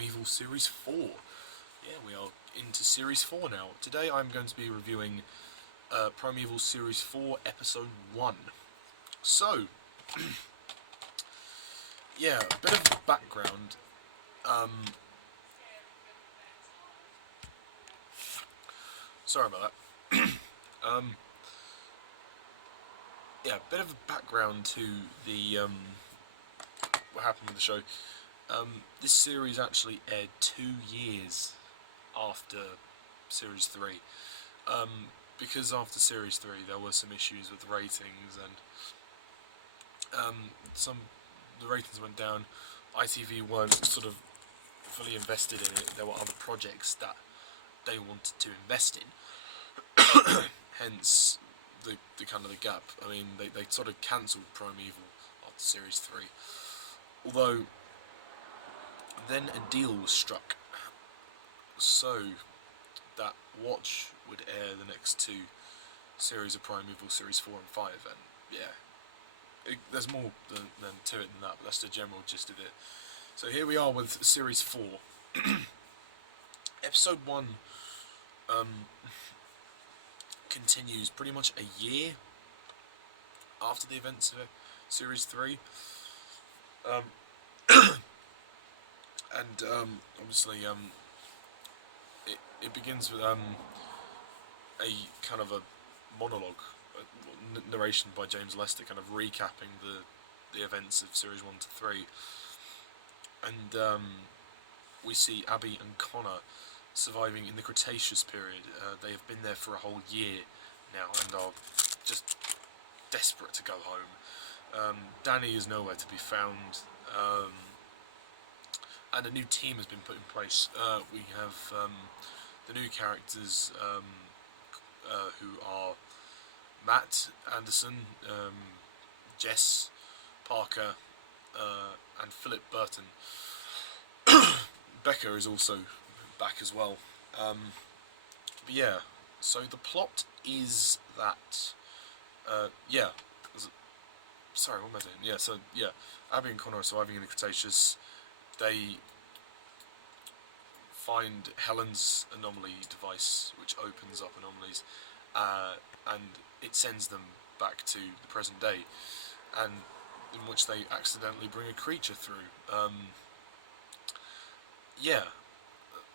Primeval Series 4. Yeah, we are into Series 4 now. Today I'm going to be reviewing Primeval Series 4 Episode 1. So, yeah, a bit of background. Sorry about that. Yeah, a bit of a background to the what happened with the show. This series actually aired 2 years after Series 3. Because after Series 3 there were some issues with ratings and the ratings went down. ITV weren't sort of fully invested in it. There were other projects that they wanted to invest in. Hence the kind of the gap. I mean, they sort of cancelled Primeval after Series 3. Although then a deal was struck so that Watch would air the next 2 series of Primeval, Series 4 and 5, and yeah, there's more than to it than that, but that's the general gist of it. So here we are with Series 4. Episode 1 continues pretty much a year after the events of Series 3. And obviously it begins with a kind of a monologue, narration by James Lester, kind of recapping the events of Series 1 to 3. And we see Abby and Connor surviving in the Cretaceous period. They have been there for a whole year now and are just desperate to go home. Danny is nowhere to be found, and a new team has been put in place. We have the new characters who are Matt Anderson, Jess Parker, and Philip Burton. Becca is also back as well. But yeah, so the plot is that sorry, what am I doing? Yeah, so yeah, Abby and Connor are surviving in the Cretaceous. They find Helen's anomaly device, which opens up anomalies, and it sends them back to the present day, and in which they accidentally bring a creature through. Yeah,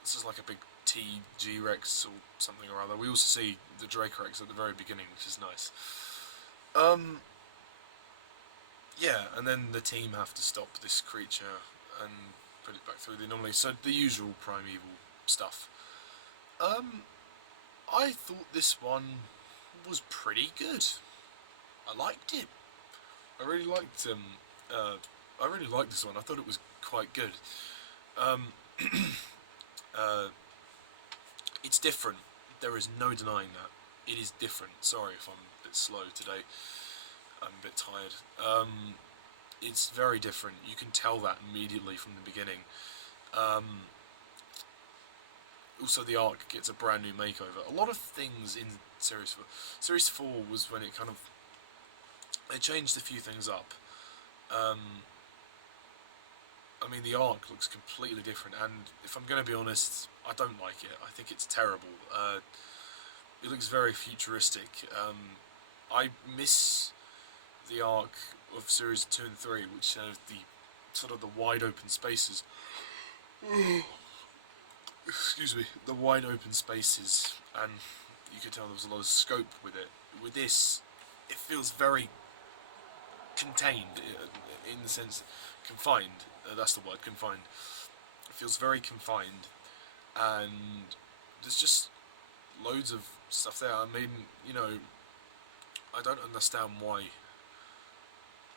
this is like a big T-G-Rex or something or other. We also see the Dracorex at the very beginning, which is nice. Yeah, and then the team have to stop this creature and put it back through the anomaly. So the usual Primeval stuff. I thought this one was pretty good. I liked it. I really liked this one. I thought it was quite good. It's different. There is no denying that. It is different. Sorry if I'm a bit slow today. I'm a bit tired. It's very different. You can tell that immediately from the beginning. Also, the arc gets a brand new makeover. A lot of things in Series 4. Series 4 was when it kind of... They changed a few things up. I mean, the arc looks completely different, and if I'm going to be honest, I don't like it. I think it's terrible. It looks very futuristic. I miss the arc of Series 2 and 3, which have the sort of the wide open spaces. Excuse me, the wide open spaces, and you could tell there was a lot of scope with it. With this, it feels very contained, in the sense, confined. That's the word, confined. It feels very confined, and there's just loads of stuff there. I mean, you know, I don't understand why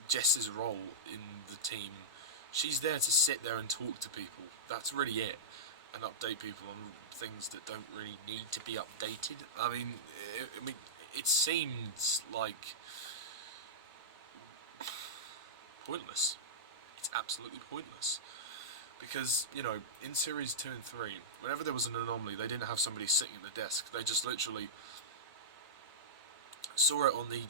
Jess's role in the team, she's there to sit there and talk to people. That's really it. And update people on things that don't really need to be updated. I mean, it seems like pointless. It's absolutely pointless. Because, you know, in Series 2 and 3, whenever there was an anomaly, they didn't have somebody sitting at the desk. They just literally saw it on the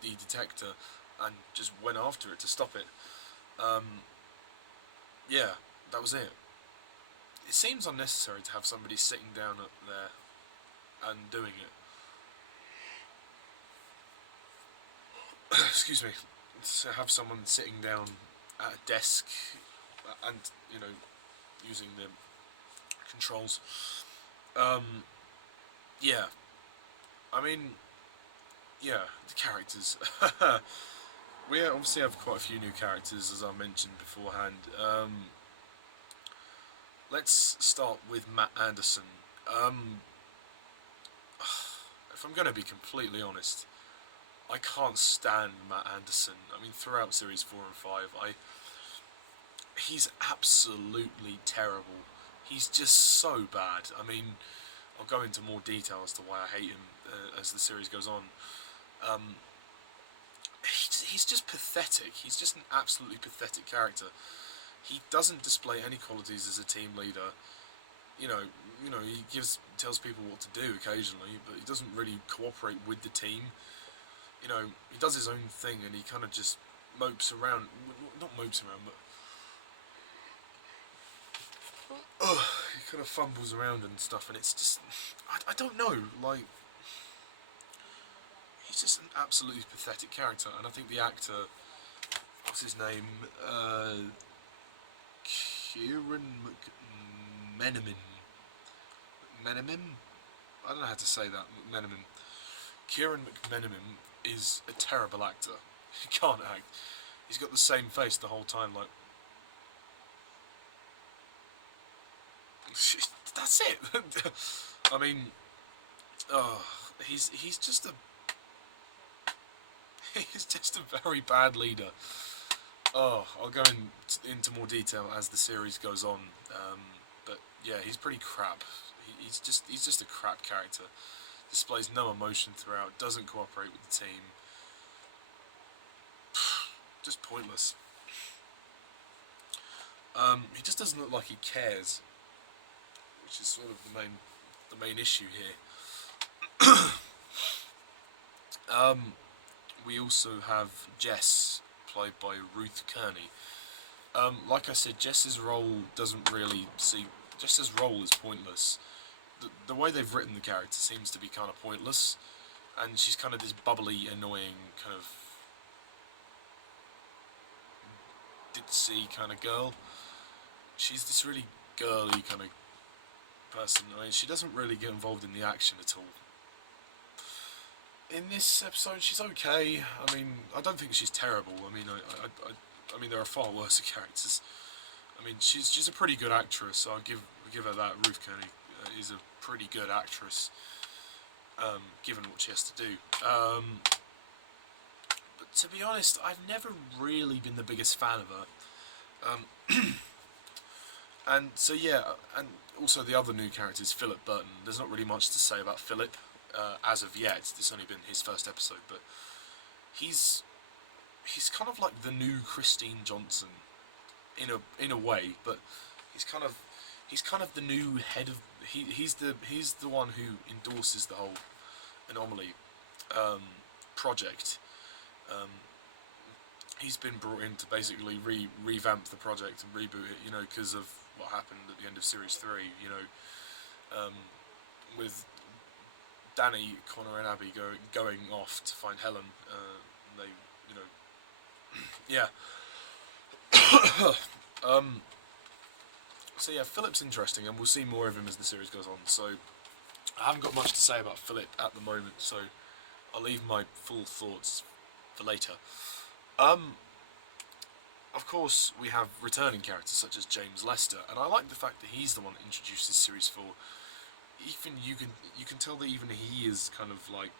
detector and just went after it to stop it. yeah, that was it. It seems unnecessary to have somebody sitting down up there and doing it. Excuse me. To have someone sitting down at a desk and, you know, using the controls. Yeah. I mean, yeah, the characters. We obviously have quite a few new characters, as I mentioned beforehand. Let's start with Matt Anderson. If I'm going to be completely honest, I can't stand Matt Anderson. I mean, throughout series 4 and 5, he's absolutely terrible. He's just so bad. I mean, I'll go into more detail as to why I hate him as the series goes on. He's just pathetic. He's just an absolutely pathetic character. He doesn't display any qualities as a team leader. You know, he tells people what to do occasionally, but he doesn't really cooperate with the team. You know, he does his own thing, and he kind of just mopes around. Not mopes around, but he kind of fumbles around and stuff, and it's just, I don't know, like, he's just an absolutely pathetic character, and I think the actor, what's his name, Ciaran McMenamin, I don't know how to say that, McMenamin. Ciaran McMenamin is a terrible actor. He can't act. He's got the same face the whole time, like, that's it. I mean, he's just a he's just a very bad leader. I'll go into more detail as the series goes on. But yeah, he's pretty crap. He's just a crap character. Displays no emotion throughout. Doesn't cooperate with the team. Just pointless. He just doesn't look like he cares, which is sort of the main issue here. We also have Jess, played by Ruth Kearney. Like I said, Jess's role Jess's role is pointless. The way they've written the character seems to be kind of pointless, and she's kind of this bubbly, annoying, kind of ditzy kind of girl. She's this really girly kind of person. I mean, she doesn't really get involved in the action at all. In this episode, she's okay. I mean, I don't think she's terrible. I mean, I mean, there are far worse characters. I mean, she's a pretty good actress. So I'll give her that. Ruth Kearney is a pretty good actress, given what she has to do. But to be honest, I've never really been the biggest fan of her. And so yeah, and also the other new character is Philip Burton. There's not really much to say about Philip as of yet. It's only been his first episode, but he's kind of like the new Christine Johnson in a way, but he's kind of the new head of he's the one who endorses the whole Anomaly project. He's been brought in to basically revamp the project and reboot it, you know, because of what happened at the end of Series 3, you know, with Danny, Connor and Abby going off to find Helen. They, you know, yeah. So yeah, Philip's interesting, and we'll see more of him as the series goes on. So I haven't got much to say about Philip at the moment, so I'll leave my full thoughts for later. Of course, we have returning characters such as James Lester, and I like the fact that he's the one that introduces Series 4. Even you can tell that even he is kind of like,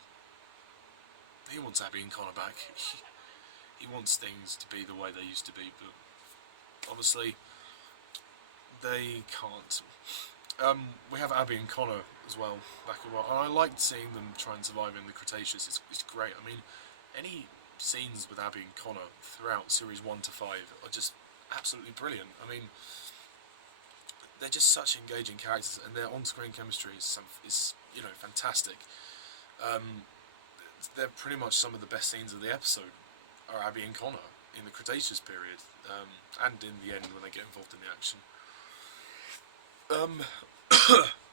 he wants Abby and Connor back. He wants things to be the way they used to be, but obviously they can't. We have Abby and Connor as well back a while, and I liked seeing them try and survive in the Cretaceous. It's great. I mean, any scenes with Abby and Connor throughout Series 1 to 5 are just absolutely brilliant. I mean, they're just such engaging characters, and their on-screen chemistry is you know, fantastic. They're pretty much some of the best scenes of the episode are Abby and Connor. in the Cretaceous period, and in the end when they get involved in the action.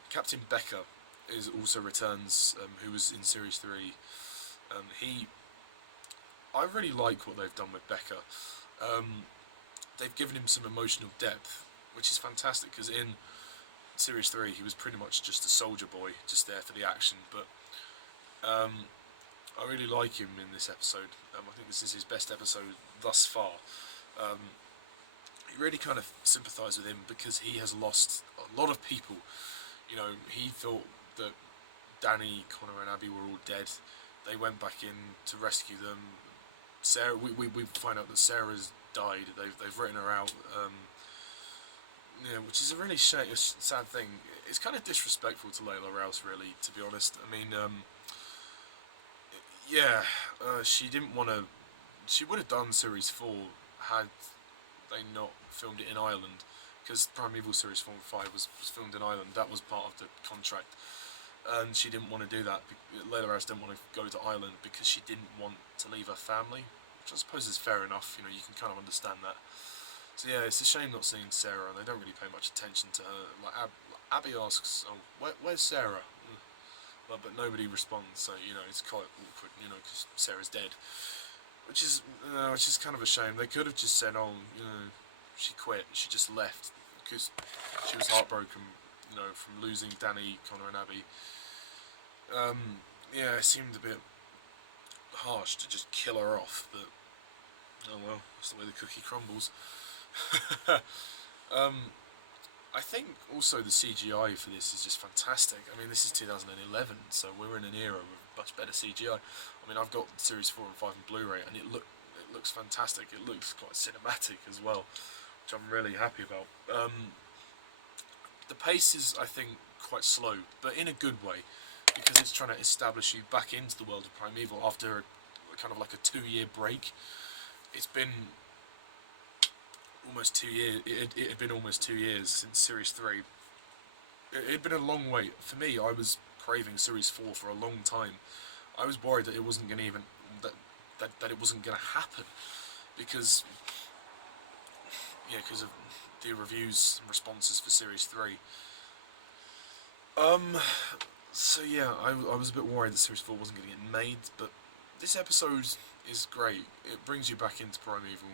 Captain Becker also returns, who was in Series 3. I really like what they've done with Becker. They've given him some emotional depth, which is fantastic, because in Series 3 he was pretty much just a soldier boy, just there for the action, but I really like him in this episode. I think this is his best episode thus far. You really kind of sympathise with him because he has lost a lot of people. You know, he thought that Danny, Connor and Abby were all dead. They went back in to rescue them. Sarah, we find out that Sarah's died. They've written her out. Which is a really sad thing. It's kind of disrespectful to Layla Rouse, really, to be honest. I mean, she didn't want to. She would have done Series 4 had they not filmed it in Ireland, because Primeval Series 4 and 5 was filmed in Ireland. That was part of the contract, and she didn't want to do that. Layla Rouse didn't want to go to Ireland because she didn't want to leave her family, which I suppose is fair enough. You know, you can kind of understand that. So yeah, it's a shame not seeing Sarah, and they don't really pay much attention to her. Like Abby asks, "Oh, where's Sarah?" But nobody responds. So you know, it's quite awkward. You know, because Sarah's dead, which is kind of a shame. They could have just said, "Oh, you know, she quit. She just left because she was heartbroken, you know, from losing Danny, Connor, and Abby." It seemed a bit harsh to just kill her off, but oh well, that's the way the cookie crumbles. I think also the CGI for this is just fantastic. I mean, this is 2011, so we're in an era with much better CGI. I mean, I've got Series 4 and 5 in Blu-ray, and it looks fantastic. It looks quite cinematic as well, which I'm really happy about. The pace is, I think, quite slow, but in a good way, because it's trying to establish you back into the world of Primeval after kind of like a 2-year break. It's been almost 2 years. It had been almost 2 years since Series 3. It had been a long wait. For me, I was craving Series 4 for a long time. I was worried that it wasn't going to even that it wasn't going to happen, because of the reviews and responses for Series 3. So yeah, I was a bit worried that Series 4 wasn't going to get made, but this episode is great. It brings you back into Primeval.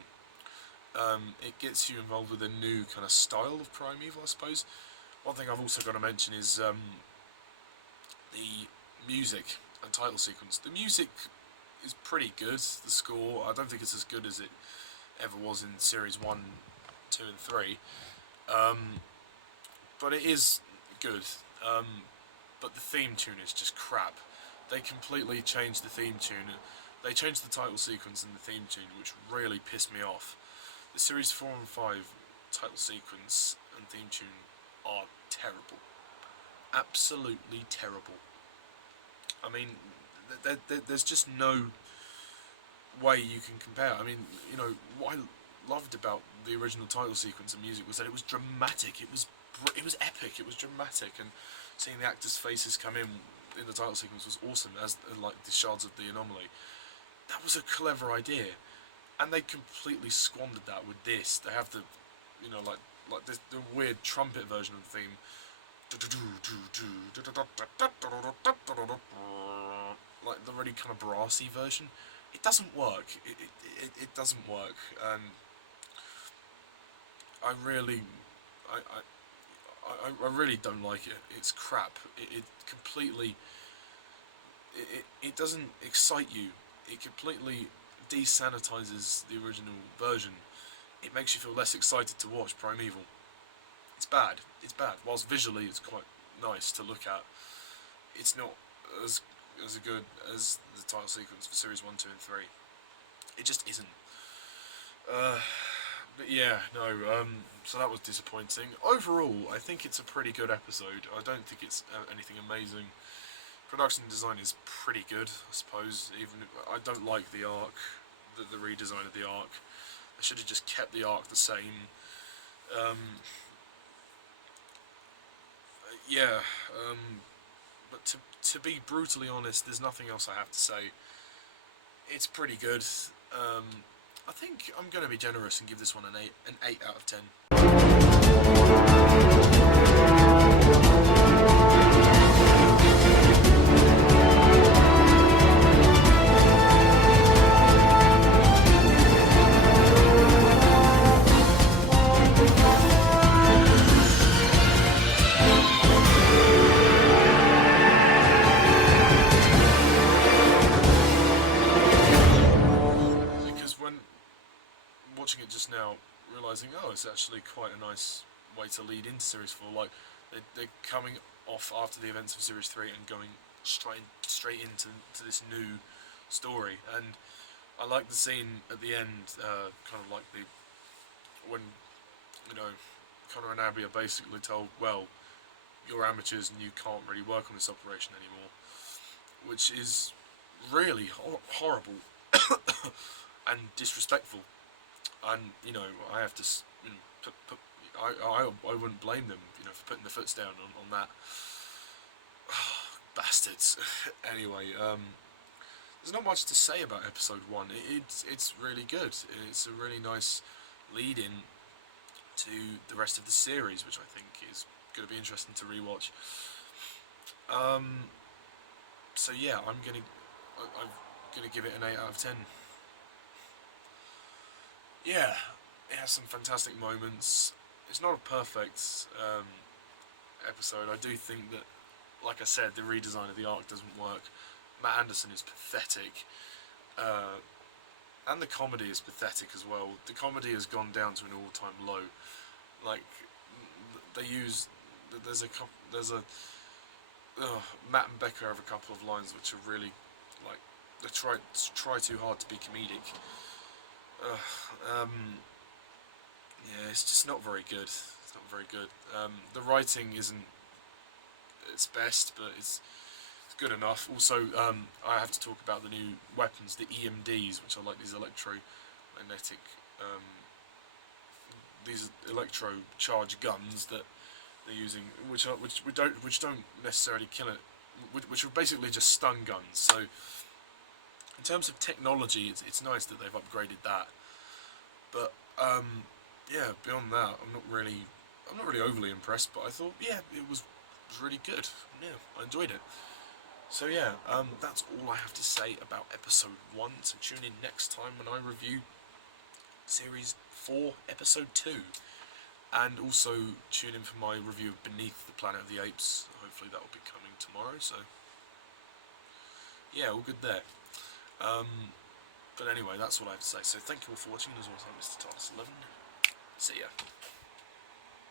It gets you involved with a new kind of style of Primeval, I suppose. One thing I've also got to mention is the music and title sequence. The music is pretty good. The score, I don't think it's as good as it ever was in Series 1, 2 and 3. But it is good. But the theme tune is just crap. They completely changed the theme tune. They changed the title sequence and the theme tune, which really pissed me off. The Series 4 and 5 title sequence and theme tune are terrible. Absolutely terrible. I mean, there's just no way you can compare. I mean, you know, what I loved about the original title sequence and music was that it was dramatic. It was epic. It was dramatic, and seeing the actors' faces come in the title sequence was awesome, as like the shards of the anomaly. That was a clever idea, and they completely squandered that with this. They have the, you know, like the weird trumpet version of the theme, like the really kind of brassy version. It doesn't work. It doesn't work, and I really don't like it. It's crap. It completely. It doesn't excite you. It completely desanitizes the original version. It makes you feel less excited to watch Primeval. It's bad. It's bad. Whilst visually it's quite nice to look at, it's not as good as the title sequence for Series 1, 2 and 3. It just isn't. But yeah, no, so that was disappointing. Overall, I think it's a pretty good episode. I don't think it's anything amazing. Production design is pretty good, I suppose. Even if I don't like the arc, the redesign of the arc. I should have just kept the arc the same. But to be brutally honest, there's nothing else I have to say. It's pretty good. I think I'm going to be generous and give this one an 8 out of 10. Because when watching it just now, realising, oh, it's actually quite a nice way to lead into Series 4. Like, they're coming off after the events of Series 3 and going straight into this new story. And I like the scene at the end, kind of like when, you know, Connor and Abby are basically told, well, you're amateurs and you can't really work on this operation anymore, which is really horrible and disrespectful. And you know, I have to, you know, I wouldn't blame them, you know, for putting their foots down on that. Bastards. Anyway, there's not much to say about episode 1. It's really good. It's a really nice lead-in to the rest of the series, which I think is going to be interesting to rewatch. So yeah, I'm gonna give it an 8 out of 10. Yeah, it has some fantastic moments. It's not a perfect episode. I do think that, like I said, the redesign of the arc doesn't work. Matt Anderson is pathetic, and the comedy is pathetic as well. The comedy has gone down to an all-time low. Like, Matt and Becca have a couple of lines which are really, like, they try too hard to be comedic. Yeah, it's just not very good. It's not very good. The writing isn't its best, but it's good enough. Also, I have to talk about the new weapons, the EMDs, which are like these electromagnetic, these electro-charged guns that they're using, which don't necessarily kill it, which are basically just stun guns. So, in terms of technology, it's nice that they've upgraded that. But yeah, beyond that, I'm not really overly impressed. But I thought, yeah, it was really good. Yeah, I enjoyed it. So yeah, that's all I have to say about episode 1. So tune in next time when I review series 4, episode 2. And also tune in for my review of Beneath the Planet of the Apes. Hopefully that will be coming tomorrow. So yeah, all good there. But anyway, that's all I have to say. So thank you all for watching. As always, I'm Mr. TARDIS11. See ya.